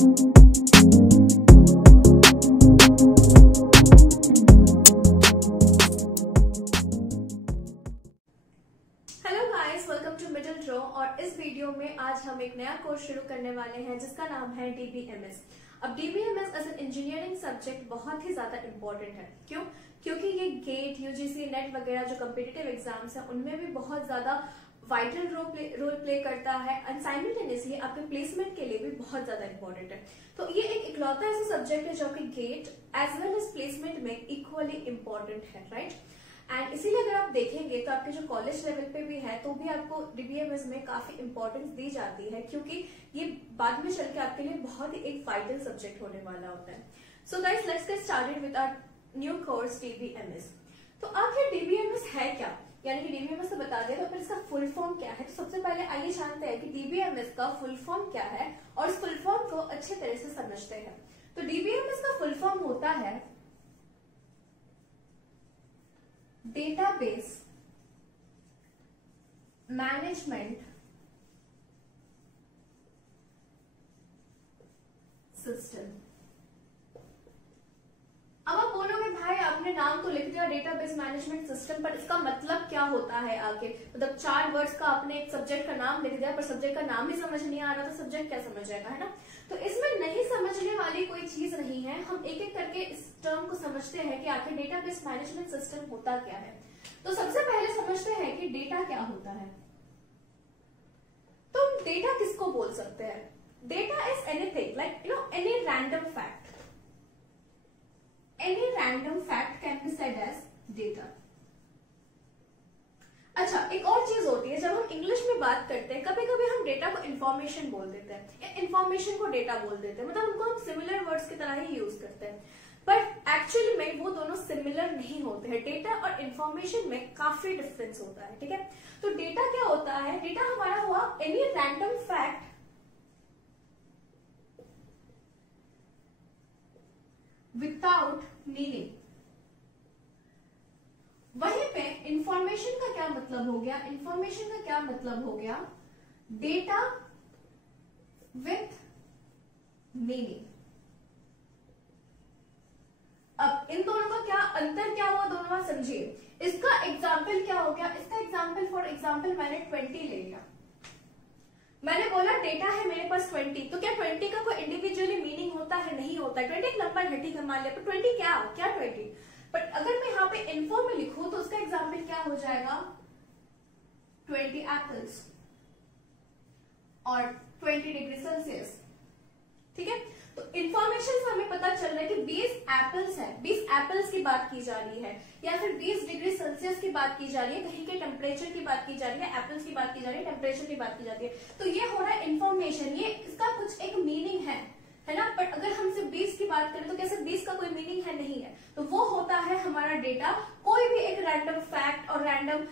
और इस वीडियो में आज हम एक नया कोर्स शुरू करने वाले हैं जिसका नाम है DBMS। अब DBMS as an engineering subject बहुत ही ज्यादा इम्पोर्टेंट है। क्यों? क्योंकि ये गेट, UGC, नेट वगैरह जो कम्पिटिटिव एग्जाम्स हैं उनमें भी बहुत ज्यादा वाइटल रोल प्ले करता है एंड साइमल्टेनियसली आपके प्लेसमेंट के लिए भी बहुत ज्यादा इंपॉर्टेंट है। तो ये एक इकलौता ऐसा सब्जेक्ट है जो कि GATE as well as placement में इक्वली इम्पोर्टेंट है, राइट? एंड इसीलिए अगर आप देखेंगे तो आपके जो कॉलेज लेवल पे भी है तो भी आपको DBMS में काफी इंपॉर्टेंस दी जाती है, क्योंकि ये बाद में चल के आपके लिए बहुत ही एक वाइटल सब्जेक्ट होने वाला होता है। So guys, let's get started with our new course DBMS। तो आखिर DBMS है क्या, यानी कि DBMS तो बता दिया, तो फिर इसका फुल फॉर्म क्या है। तो सबसे पहले आइए जानते हैं कि DBMS का फुल फॉर्म क्या है और इस फुल फॉर्म को अच्छे तरह से समझते हैं। तो DBMS का फुल फॉर्म होता है डेटाबेस मैनेजमेंट सिस्टम। अब आप बोलोगे भाई आपने नाम तो लिख दिया डेटाबेस मैनेजमेंट सिस्टम, पर इसका मतलब क्या होता है आगे? मतलब 4 वर्ड्स का आपने एक सब्जेक्ट का नाम लिख दिया पर सब्जेक्ट का नाम ही समझ नहीं आ रहा तो सब्जेक्ट क्या समझ जाएगा, है ना? तो इसमें नहीं समझने वाली कोई चीज नहीं है। हम एक एक करके इस टर्म को समझते हैं कि आखिर डेटाबेस मैनेजमेंट सिस्टम होता क्या है। तो सबसे पहले समझते हैं कि डेटा क्या होता है। तो डेटा किसको बोल सकते हैं? Data is anything like any random fact. Any random fact can be said as data। अच्छा, एक और चीज होती है, जब हम इंग्लिश में बात करते हैं कभी कभी हम डेटा को इंफॉर्मेशन बोल देते हैं या इंफॉर्मेशन को डेटा बोल देते हैं, मतलब उनको हम सिमिलर वर्ड्स की तरह ही यूज करते हैं, बट एक्चुअली में वो दोनों सिमिलर नहीं होते हैं। डेटा और इंफॉर्मेशन में काफी डिफरेंस होता है, ठीक है? तो डेटा क्या होता है? डेटा हमारा हुआ any random fact without meaning. वहीं पे इंफॉर्मेशन का क्या मतलब हो गया? इंफॉर्मेशन का क्या मतलब हो गया? Data with meaning. अब इन दोनों का क्या अंतर क्या हुआ, दोनों बात समझिए। इसका एग्जाम्पल क्या हो गया? इसका एग्जाम्पल, फॉर एग्जाम्पल मैंने 20 ले लिया। मैंने बोला डेटा है मेरे पास 20, तो क्या 20 का कोई इंडिविजुअली मीनिंग होता है? नहीं होता है। 20 एक नंबर है, ठीक है, मान लिया, पर 20 क्या 20? बट अगर मैं यहाँ पे इन्फो में लिखूं तो उसका एग्जाम्पल क्या हो जाएगा? 20 एप्पल्स और 20 डिग्री सेल्सियस, ठीक है? तो इंफॉर्मेशन से हमें पता चल रहा है कि 20 एप्पल्स है, 20 एप्पल्स की बात की जा रही है, या फिर 20 डिग्री सेल्सियस की बात की जा रही है, कहीं के टेम्परेचर की बात की जा रही है, एप्पल्स की बात की जा रही है, टेम्परेचर की बात की जाती है। तो ये हो रहा है इंफॉर्मेशन, ये इसका कुछ एक मीनिंग है ना? बट अगर हम सिर्फ 20 की बात करें तो कैसे 20 का कोई मीनिंग है? नहीं है। तो वो होता है हमारा डेटा, कोई भी एक रैंडम फैक्ट और random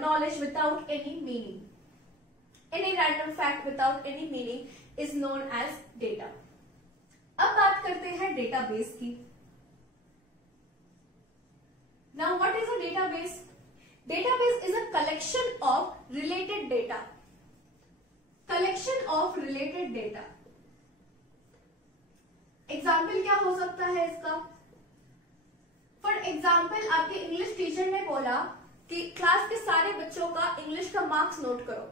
knowledge without any meaning. Any random fact without any meaning is known as data. अब बात करते हैं डेटाबेस की। Now what is a database? Database is a collection of related data. Collection of related data. Example क्या हो सकता है इसका? फॉर एग्जाम्पल आपके इंग्लिश टीचर ने बोला कि क्लास के सारे बच्चों का इंग्लिश का मार्क्स नोट करो,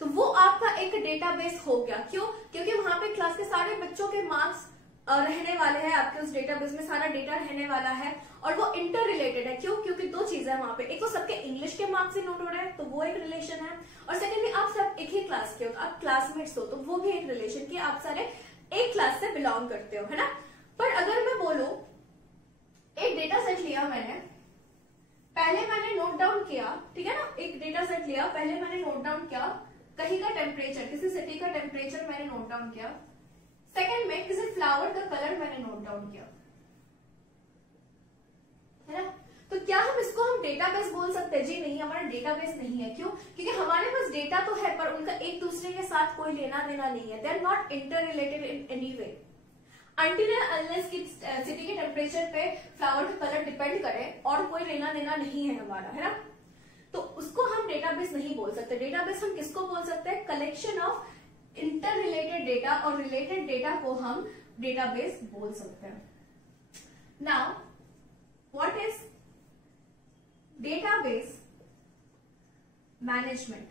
तो वो आपका एक डेटाबेस हो गया। क्यों? क्योंकि वहां पे क्लास के सारे बच्चों के मार्क्स रहने वाले हैं, आपके उस डेटाबेस में सारा डेटा रहने वाला है और वो इंटर रिलेटेड है। क्यों? क्योंकि 2 चीजें हैं वहां पे, एक तो सबके इंग्लिश के मार्क्स ही नोट हो रहे हैं तो वो एक रिलेशन है, और सेकेंडली आप सब एक ही क्लास के हो, तो आप क्लासमेट्स हो, तो वो भी एक रिलेशन की आप सारे एक क्लास से बिलोंग करते हो, है ना? पर अगर मैं बोलूं एक डेटा सेट लिया मैंने, पहले मैंने नोट डाउन किया, ठीक है ना? एक डेटा सेट लिया, पहले मैंने नोट डाउन किया कहीं का टेम्परेचर, किसी सिटी का टेम्परेचर मैंने नोट डाउन किया। सेकंड में किसी फ्लावर का कलर मैंने नोट डाउन किया, है ना? तो क्या हम डेटाबेस बोल सकते हैं? जी नहीं, हमारा डेटाबेस नहीं है। क्यों? क्योंकि हमारे पास डेटा तो है पर उनका एक दूसरे के साथ कोई लेना देना नहीं है। They are not inter related in any way. Until unless की सिटी के टेम्परेचर पे फ्लावर का कलर डिपेंड करे और कोई लेना देना नहीं है हमारा, है ना? तो उसको हम डेटाबेस नहीं बोल सकते। डेटाबेस हम किसको बोल सकते हैं? Collection of inter related data और रिलेटेड डेटा को हम डेटाबेस बोल सकते हैं। Now what is database management?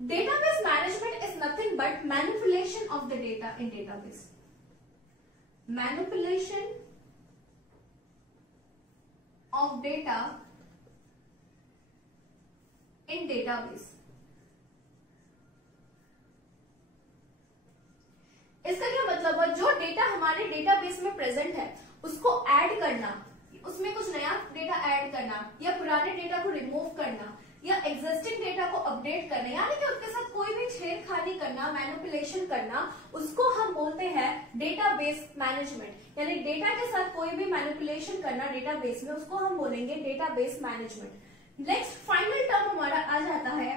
Database management is nothing but manipulation of the data in database. Manipulation of data in database. इसका क्या मतलब है? जो डेटा हमारे डेटाबेस में प्रेजेंट है उसको ऐड करना, उसमें कुछ नया डेटा ऐड करना, या पुराने डेटा को रिमूव करना, या एग्जिस्टिंग डेटा को अपडेट करना, यानी कि उसके साथ कोई भी छेड़खानी करना, मैनिपुलेशन करना, उसको हम बोलते हैं डेटाबेस मैनेजमेंट। यानी डेटा के साथ कोई भी मैनिपुलेशन करना डेटाबेस में, उसको हम बोलेंगे database management. Next final term हमारा आ जाता है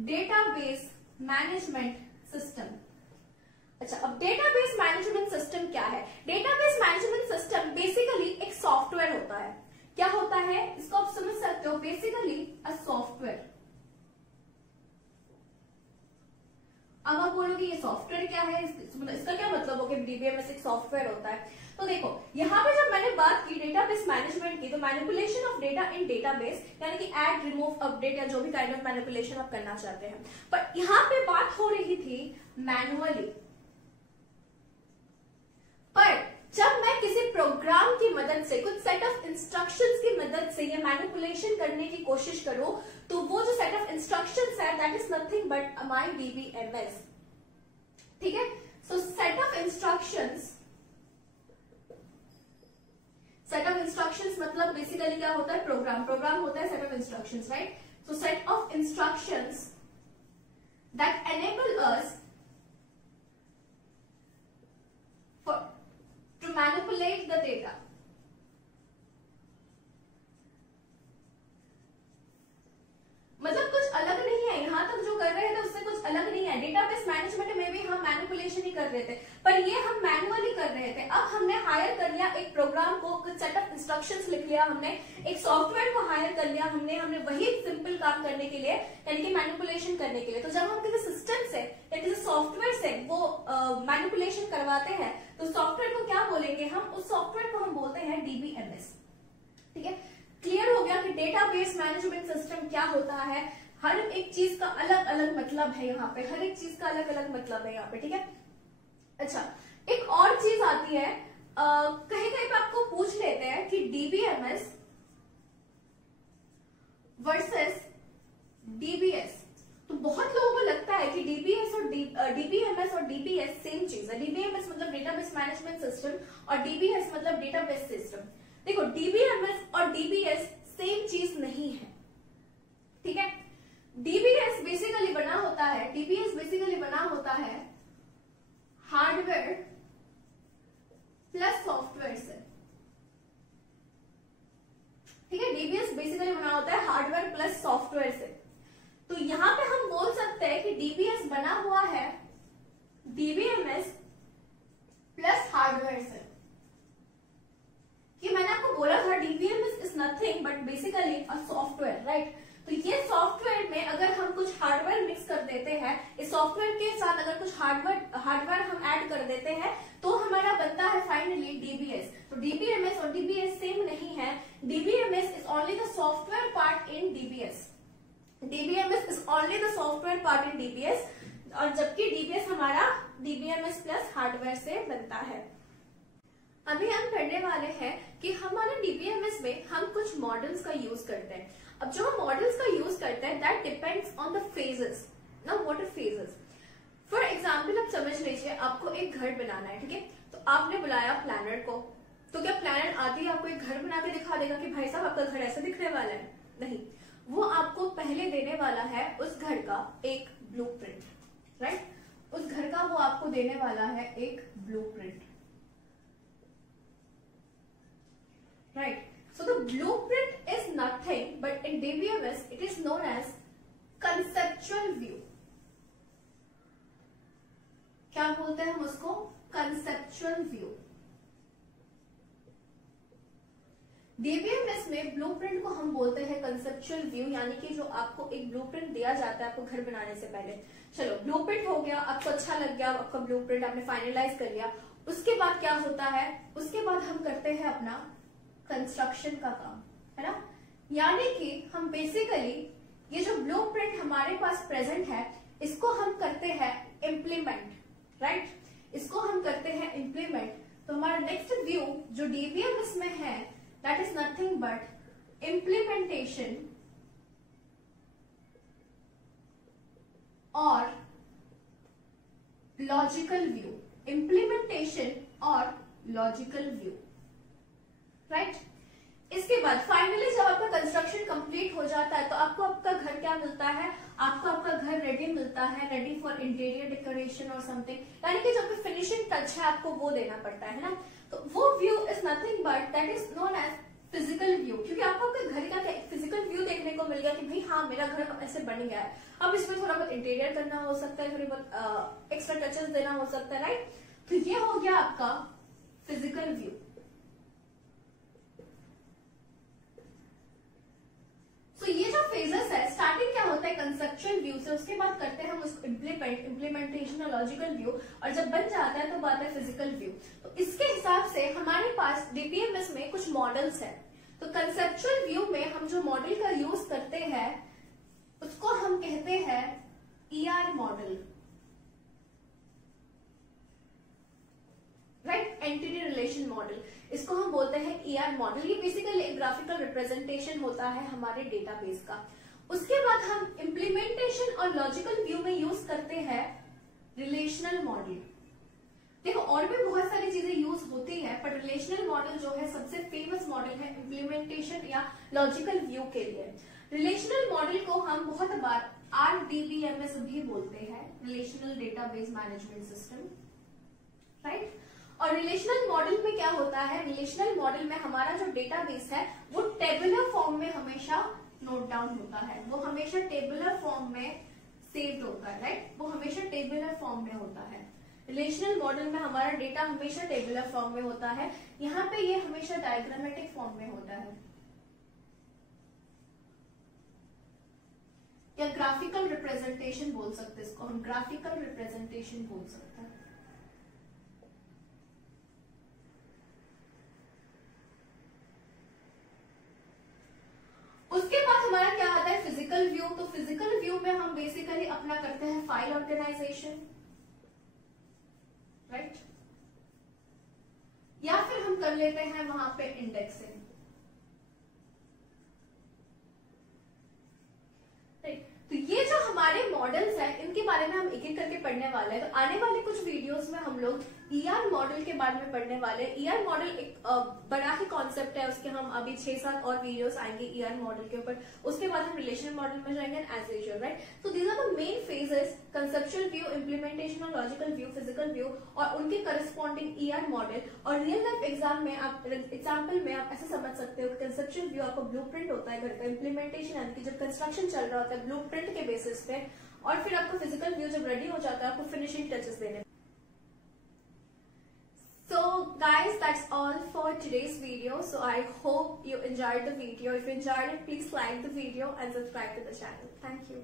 डेटाबेस मैनेजमेंट सिस्टम। अच्छा, अब डेटाबेस मैनेजमेंट सिस्टम क्या है? डेटाबेस मैनेजमेंट सिस्टम बेसिकली एक सॉफ्टवेयर होता है। क्या होता है इसको आप समझ सकते हो, बेसिकली अ सॉफ्टवेयर। अब आप बोलोगे ये सॉफ्टवेयर क्या है, इसका क्या मतलब हो कि डीबीएमएस एक सॉफ्टवेयर होता है? तो देखो यहाँ पे जब मैंने बात की डेटाबेस मैनेजमेंट की, तो manipulation of data in database, यानी कि ऐड, रिमूव, अपडेट या जो भी काइंड ऑफ मैनिपुलेशन आप करना चाहते हैं। पर यहाँ पे बात हो रही थी मैनुअली। पर जब मैं किसी प्रोग्राम की मदद से, कुछ सेट ऑफ इंस्ट्रक्शंस की मदद से ये मैनिपुलेशन करने की कोशिश करूं, तो वो जो सेट ऑफ इंस्ट्रक्शंस है that is nothing but my DBMS. ठीक है, सो सेट ऑफ इंस्ट्रक्शंस मतलब बेसिकली क्या होता है? प्रोग्राम होता है set of instructions, right? So set of instructions that enable us to manipulate the data. मतलब कुछ अलग नहीं है, यहां तक जो कर रहे थे उससे कुछ अलग नहीं है। डेटाबेस मैनेजमेंट में भी हम मैनिपुलेशन ही कर रहे थे, पर ये हम मैनुअली कर रहे थे। अब हमने हायर कर लिया एक प्रोग्राम को, कुछ सेट ऑफ इंस्ट्रक्शंस लिख लिया हमने, एक सॉफ्टवेयर को हायर कर लिया हमने वही सिंपल काम करने के लिए, यानी कि मैनिपुलेशन करने के लिए। तो जब हम किसी सिस्टम से या किसी सॉफ्टवेयर से वो मैनिपुलेशन करवाते हैं, तो सॉफ्टवेयर को क्या बोलेंगे हम? उस सॉफ्टवेयर को हम बोलते हैं डीबीएमएस। ठीक है, क्लियर हो गया कि डेटाबेस मैनेजमेंट सिस्टम क्या होता है। हर एक चीज का अलग अलग मतलब है यहाँ पे, हर एक चीज का अलग अलग मतलब है यहाँ पे। ठीक है, अच्छा एक और चीज आती है, कहीं कहीं पे आपको पूछ लेते हैं कि डीबीएमएस वर्सेस डीबीएस। तो बहुत लोगों को लगता है कि डीबीएमएस और डीबीएस सेम चीज है। डीबीएमएस मतलब डेटाबेस मैनेजमेंट सिस्टम और डीबीएस मतलब डेटाबेस सिस्टम। देखो डीबीएमएस और डीबीएस सेम चीज नहीं है। ठीक है, डीबीएस बेसिकली बना होता है हार्डवेयर प्लस सॉफ्टवेयर से। ठीक है, डीबीएस बेसिकली बना होता है हार्डवेयर प्लस सॉफ्टवेयर से। तो यहां पे हम बोल सकते हैं कि डीबीएस बना हुआ है डीबीएमएस प्लस हार्डवेयर से। कि मैंने आपको बोला था DBMS is nothing but basically a software, right? तो ये सॉफ्टवेयर में अगर हम कुछ हार्डवेयर मिक्स कर देते हैं, इस सॉफ्टवेयर के साथ अगर कुछ हार्डवेयर हम ऐड कर देते हैं, तो हमारा बनता है फाइनली डीबीएस। तो डीबीएमएस और डीबीएस सेम नहीं है। DBMS is only the software part in DBS. DBMS is only the software part in DBS, और जबकि डीबीएस हमारा डीबीएमएस प्लस हार्डवेयर से बनता है। अभी हम पढ़ने वाले हैं कि हमारे डीबीएमएस में हम कुछ मॉडल्स का यूज करते हैं। अब जो हम मॉडल्स का यूज करते हैं that depends on the phases. Now what are phases? For example आप समझ लीजिए आपको एक घर बनाना है। ठीक है, तो आपने बुलाया प्लानर को। तो क्या प्लानर आते ही आपको एक घर बना के दिखा देगा कि भाई साहब आपका घर ऐसा दिखने वाला है? नहीं, वो आपको पहले देने वाला है उस घर का एक ब्लूप्रिंट, राइट? उस घर का वो आपको देने वाला है एक blueprint, right? So the blueprint is nothing but in DBMS it is known as conceptual view. क्या बोलते हैं हम उसको? conceptual view. डीबीएमएस में ब्लूप्रिंट को हम बोलते हैं कंसेप्चुअल व्यू, यानी कि जो आपको एक ब्लूप्रिंट दिया जाता है आपको घर बनाने से पहले। चलो ब्लूप्रिंट हो गया, आपको अच्छा लग गया, आपका ब्लूप्रिंट आपने फाइनलाइज कर लिया। उसके बाद क्या होता है, उसके बाद हम करते हैं अपना कंस्ट्रक्शन का काम, है ना। यानी कि हम बेसिकली ये जो ब्लूप्रिंट हमारे पास प्रेजेंट है इसको हम करते हैं इम्प्लीमेंट, राइट, इसको हम करते हैं इम्प्लीमेंट। तो हमारा नेक्स्ट व्यू जो डीबीएमएस में है that is nothing but implementation और logical view, implementation और logical view, right? इसके बाद फाइनली जब आपका कंस्ट्रक्शन कंप्लीट हो जाता है तो आपको आपका घर क्या मिलता है, आपको आपका घर रेडी मिलता है, रेडी फॉर इंटीरियर डेकोरेशन और समथिंग, यानी कि जब फिनिशिंग टच है आपको वो देना पड़ता है ना। तो वो view is nothing but that is known as physical view, क्योंकि आपको आपके घर का फिजिकल व्यू देखने को मिल गया कि भाई हाँ मेरा घर अब ऐसे बन गया है। अब इसमें थोड़ा बहुत इंटीरियर करना हो सकता है, थोड़ी बहुत एक्स्ट्रा टचेस देना हो सकता है, राइट। तो ये हो गया आपका फिजिकल व्यू। तो ये जो फेजेस है, स्टार्टिंग क्या होता है कंसेप्चुअल व्यू से, उसके बाद करते हैं हम उसको इम्प्लीमेंटेशन और लॉजिकल व्यू, और जब बन जाता है तो बात है फिजिकल व्यू। तो इसके हिसाब से हमारे पास डीबीएमएस में कुछ मॉडल्स है। तो कंसेप्चुअल व्यू में हम जो मॉडल का यूज करते हैं उसको हम कहते हैं ER model, right, entity relation model, इसको हम बोलते हैं ईआर मॉडल। ये बेसिकली एक ग्राफिकल रिप्रेजेंटेशन होता है हमारे डेटाबेस का। उसके बाद हम इम्प्लीमेंटेशन और लॉजिकल व्यू में यूज करते हैं रिलेशनल मॉडल। देखो और भी बहुत सारी चीजें यूज होती है, पर रिलेशनल मॉडल जो है सबसे फेमस मॉडल है इम्प्लीमेंटेशन या लॉजिकल व्यू के लिए। रिलेशनल मॉडल को हम बहुत बार आरडीबीएमएस भी बोलते हैं, relational database management system, right. और रिलेशनल मॉडल में क्या होता है, रिलेशनल मॉडल में हमारा जो डेटाबेस है वो टेबुलर फॉर्म में हमेशा नोट डाउन होता है, वो हमेशा टेबुलर फॉर्म में सेव्ड होता है, राइट, वो हमेशा टेबुलर फॉर्म में होता है। रिलेशनल मॉडल में हमारा डेटा हमेशा टेबुलर फॉर्म में होता है, यहाँ पे ये हमेशा डायग्रामेटिक फॉर्म में होता है या ग्राफिकल रिप्रेजेंटेशन बोल सकते हैं इसको हम, ग्राफिकल रिप्रेजेंटेशन बोल सकते हैं। उसके बाद हमारा क्या आता है फिजिकल व्यू। तो फिजिकल व्यू में हम बेसिकली अपना करते हैं फाइल ऑर्गेनाइजेशन, राइट, या फिर हम कर लेते हैं वहां पे इंडेक्सिंग, राइट। तो ये जो हमारे मॉडल्स हैं इनके बारे में हम एक एक करके पढ़ने वाले हैं। तो आने वाले कुछ वीडियोस में हम लोग ईआर मॉडल के बारे में पढ़ने वाले हैं। ईआर मॉडल एक बड़ा ही कॉन्सेप्ट है, उसके हम अभी 6-7 और वीडियोस आएंगे ईआर मॉडल के ऊपर। उसके बाद हम रिलेशनल मॉडल में जाएंगे एज यूजुअल, राइट। तो these are the main phases, conceptual view, implementation और लॉजिकल व्यू, फिजिकल व्यू और उनके करस्पॉन्डिंग ईआर मॉडल। और रियल लाइफ एग्जाम में आप एग्जाम्पल में आप ऐसे समझ सकते हो कि कंसेप्चुअल व्यू आपको ब्लूप्रिंट होता है घर का, इम्प्लीमेंटेशन यानी कि जब कंस्ट्रक्शन चल रहा होता है ब्लूप्रिंट के बेसिस पे, और फिर आपको फिजिकल व्यू जब रेडी हो जाता है आपको फिनिशिंग टचेस देने। So guys, that's all for today's video. So I hope you enjoyed the video. If you enjoyed it, please like the video and subscribe to the channel. Thank you.